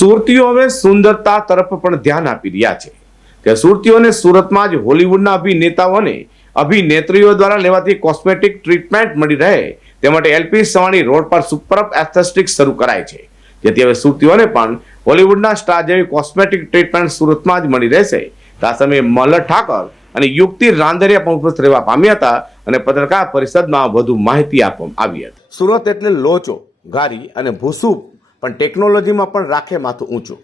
સુરતીઓ હવે સુંદરતા તરફ પણ ધ્યાન આપી રહ્યા છે કે સુરતીઓને સુરતમાં જ હોલિવૂડના અભિનેતાઓ અને અભિનેત્રીઓ દ્વારા લેવાતી કોસ્મેટિક ટ્રીટમેન્ટ મળી રહે તે માટે એલપી સવાણી રોડ પર સુપરબ એસ્થેટિક્સ શરૂ કરાય છે, જેથી હવે સુરતીઓને પણ હોલિવૂડના સ્ટાર જેવી કોસ્મેટિક ટ્રીટમેન્ટ સુરતમાં જ મળી રહેશે। આ સમયે મલ્હાર ઠાકર અને યુક્તિ રાંદેરિયા પણ ઉપસ્થિત રહેવા પામ્યા હતા અને પત્રકાર પરિષદમાં વધુ માહિતી આપવામાં આવી હતી। સુરત એટલે લોચો, ઘારી અને ભૂસું, પણ ટેકનોલોજીમાં પણ રાખે માથું ઊંચું।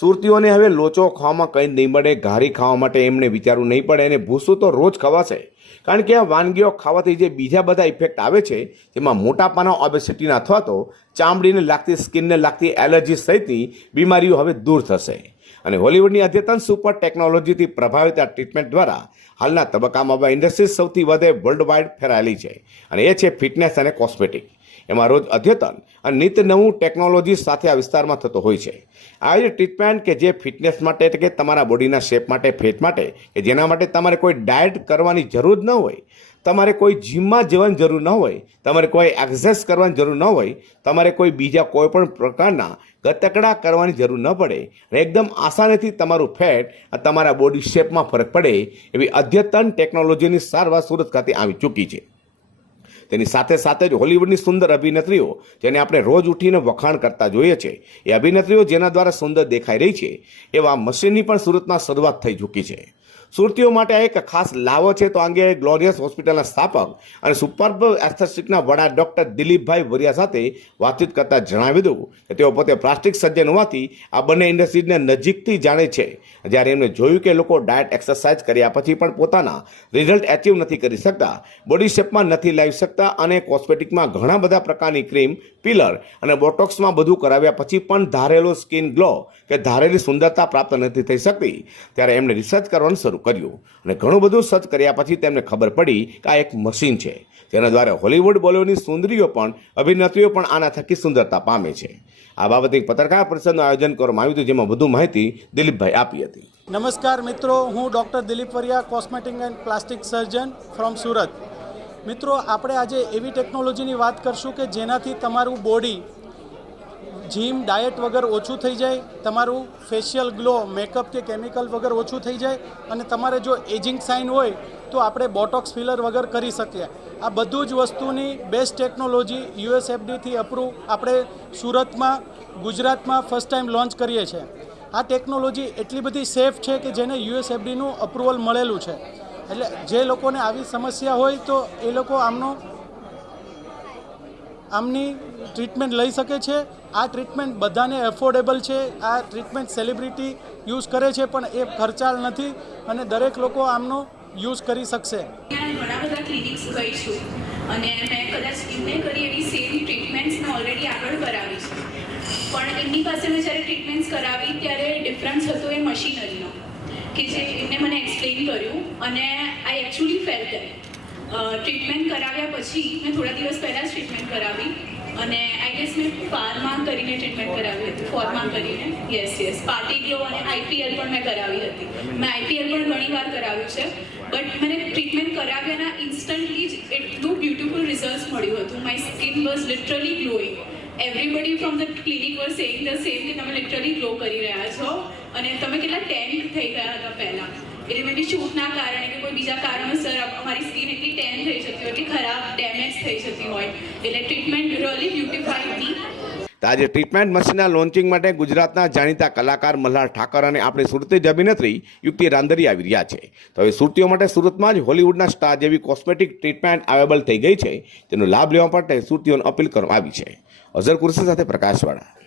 સુરતીઓને હવે લોચો ખાવામાં કંઈ નહીં મળે, ઘારી ખાવા માટે એમને વિચારવું નહીં પડે અને ભૂસું તો રોજ ખવાશે, કારણ કે આ વાનગીઓ ખાવાથી જે બીજા બધા ઇફેક્ટ આવે છે તેમાં મોટાપાના, ઓબેસિટીના અથવા તો ચામડીને લાગતી, સ્કિનને લાગતી એલર્જી સહિતની બીમારીઓ હવે દૂર થશે। અને હોલિવૂડની અદ્યતન સુપર ટેકનોલોજીથી પ્રભાવિત આ ટ્રીટમેન્ટ દ્વારા હાલના તબક્કામાં હવે ઇન્ડસ્ટ્રી સૌથી વધુ વર્લ્ડ વાઇડ ફેલાયેલી છે અને એ છે ફિટનેસ અને કોસ્મેટિક। એમાં રોજ અદ્યતન અને નિત્ય નવું ટેકનોલોજી સાથે આ વિસ્તારમાં થતો હોય છે। આવી ટ્રીટમેન્ટ કે જે ફિટનેસ માટે એટલે કે તમારા બોડીના શેપ માટે, ફેટ માટે, કે જેના માટે તમારે કોઈ ડાયટ કરવાની જરૂર ન હોય, તમારે કોઈ જિમમાં જવાની જરૂર ન હોય, તમારે કોઈ એક્સરસાઇઝ કરવાની જરૂર ન હોય, તમારે કોઈ બીજા કોઈ પણ પ્રકારના ગતકડા કરવાની જરૂર ન પડે અને એકદમ આસાનીથી તમારું ફેટ તમારા બોડી શેપમાં ફરક પડે એવી અદ્યતન ટેકનોલોજીની સારવાર સુરત ખાતે આવી ચૂકી છે। તેની સાથે સાથે જ હોલિવૂડની સુંદર અભિનેત્રીઓ જેને આપણે રોજ ઉઠીને વખાણ કરતા જોઈએ છે, એ અભિનેત્રીઓ જેના દ્વારા સુંદર દેખાઈ રહી છે એવા મશીનની પણ સુરતમાં શરૂઆત થઈ ચૂકી છે। સુરતીઓ માટે આ એક ખાસ લાવો છે, તો આ અંગે ગ્લોરિયસ હોસ્પિટલના સ્થાપક અને સુપરબ એસ્થેટિક્સના વડા ડૉક્ટર દિલીપભાઈ વરિયા સાથે વાતચીત કરતાં જણાવ્યું હતું કે તેઓ પોતે પ્લાસ્ટિક સર્જન હોવાથી આ બંને ઇન્ડસ્ટ્રીને નજીકથી જાણે છે। જ્યારે એમને જોયું કે લોકો ડાયટ, એક્સરસાઇઝ કર્યા પછી પણ પોતાના રિઝલ્ટ એચીવ નથી કરી શકતા, બોડી શેપમાં નથી લાવી શકતા અને કોસ્મેટિકમાં ઘણા બધા પ્રકારની ક્રીમ, પિલર અને બોટોક્સમાં બધું કરાવ્યા પછી પણ ધારેલો સ્કિન ગ્લો કે ધારેલી સુંદરતા પ્રાપ્ત નથી થઈ શકતી, ત્યારે એમણે રિસર્ચ કરવાનું શરૂ કર્યું અને ઘણું બધું સર્ચ કર્યા પછી તેમને ખબર પડી કે આ એક મશીન છે જેના દ્વારા હોલિવૂડ, બોલિવૂડની સુંદરીઓ પણ, અભિનેત્રીઓ પણ આના થકી સુંદરતા પામે છે। આ બાબતે એક પત્રકાર પરિષદનું આયોજન કરવામાં આવ્યું હતું, જેમાં વધુ માહિતી દિલીપભાઈ આપી હતી। નમસ્કાર મિત્રો, હું doctor Dilip Variya, cosmetic and plastic surgeon from Surat. મિત્રો, આપણે આજે એવી ટેકનોલોજીની વાત કરશું કે જેનાથી તમારું બોડી જીમ, ડાયટ વગર ઓછું થઈ જાય, તમારું ફેશિયલ ગ્લો, મેકઅપ કે કેમિકલ વગર ઓછું થઈ જાય અને તમારે જો એજિંગ સાઇન હોય તો આપણે બોટોક્સ ફિલર વગર કરી શકીએ। આ બધું જ વસ્તુની બેસ્ટ ટેકનોલોજી યુએસએફડીથી અપ્રૂવ આપણે સુરતમાં, ગુજરાતમાં ફર્સ્ટ ટાઈમ લોન્ચ કરીએ છીએ। આ ટેકનોલોજી એટલી બધી સેફ છે કે જેને યુએસએફડીનું અપ્રુવલ મળેલું છે, એટલે જે લોકોને આવી સમસ્યા હોય તો એ લોકો આમની ટ્રીટમેન્ટ લઈ શકે છે। આ ટ્રીટમેન્ટ બધાને એફોર્ડેબલ છે। આ ટ્રીટમેન્ટ સેલિબ્રિટી યુઝ કરે છે પણ એ ખર્ચાળ નથી અને દરેક લોકો આમનો યુઝ કરી શકશે। ઘણા બધા ક્લિનિક્સ ગઈ છું અને મેં કદાચ એમને કરી એવી સેમ ટ્રીટમેન્ટ્સ મેં ઓલરેડી આગળ કરાવી છે, પણ એમની પાસે મેં જ્યારે ટ્રીટમેન્ટ્સ કરાવી ત્યારે ડિફરન્સ હતો એ મશીનરીનો, કે જે એમને મને એક્સપ્લેન કર્યું અને આઈ એકચ્યુઅલી ફેલ્ટ ઇટ। ટ્રીટમેન્ટ કરાવ્યા પછી મેં થોડા દિવસ પહેલાં જ ટ્રીટમેન્ટ કરાવી અને આઈ ગેસ મેં ફાર્મા કરીને ટ્રીટમેન્ટ કરાવી હતી, ફોર્મા કરીને, યસ પાર્ટી ગ્લો અને આઈપીએલ પણ મેં કરાવી હતી। મેં આઈપીએલ પણ ઘણી વાર કરાવ્યું છે, બટ મને ટ્રીટમેન્ટ કરાવ્યાના ઇન્સ્ટન્ટલી જ એટલું બ્યુટિફુલ રિઝલ્ટ મળ્યું હતું। My skin was literally glowing. Everybody from the clinic was saying the same કે તમે લિટરલી ગ્લો કરી રહ્યા છો અને તમે કેટલા ટેન થઈ ગયા હતા પહેલાં, એટલે મે બી શૂટના કારણે કે કોઈ બીજા કારણોસર અમારી સ્કિન એટલી ટેન થઈ જતી હોય, એટલી ખરાબ ડેમેજ થઈ જતી હોય, એટલે ટ્રીટમેન્ટ રિયલી બ્યુટિફાઈડ મી। આજે ટ્રીટમેન્ટ મશીનના લોન્ચિંગ માટે ગુજરાતના જાણીતા કલાકાર મલ્હાર ઠાકર અને આપણી સુરતી જ અભિનેત્રી યુક્તિ રાંદેરિયા આવી રહ્યા છે। તો હવે સુરતીઓ માટે સુરતમાં જ હોલિવૂડના સ્ટાર જેવી કોસ્મેટિક ટ્રીટમેન્ટ અવેલેબલ થઈ ગઈ છે, તેનો લાભ લેવા માટે સુરતીઓને અપીલ કરવામાં આવી છે। અઝર કુરશી સાથે પ્રકાશવાળા।